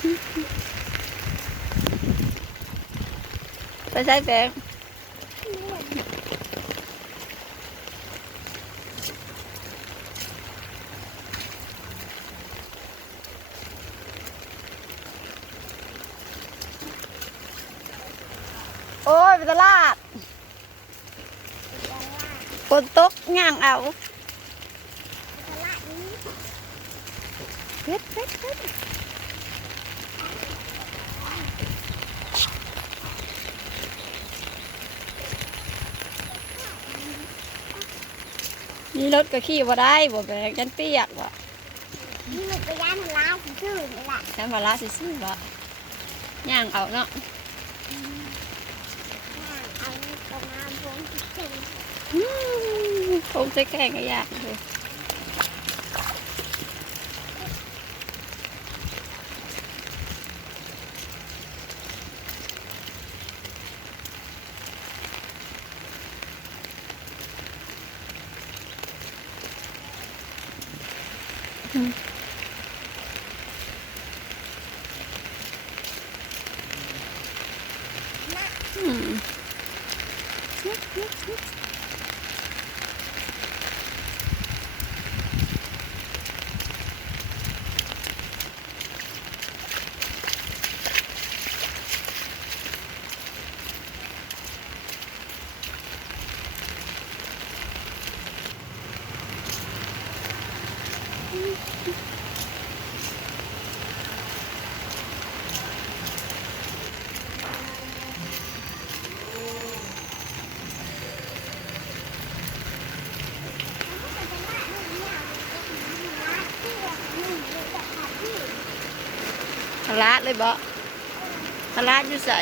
ไปใช้แป้งโอ้ยไปตลาดฝนตกย่างเอาเฮ็ดนี่รถก็ขี่บ่ได้บ่แบกยันเปียกบ่นี่มันไปย่านร้านชื่อนี่แหละฉันว่าลาซื่อๆบ่ย่างเอาเนาะเอาประมาณวงที่เต็มคงจะแข่งก็ยากเลยทะละเลยบ่ทะละอยู่ใส่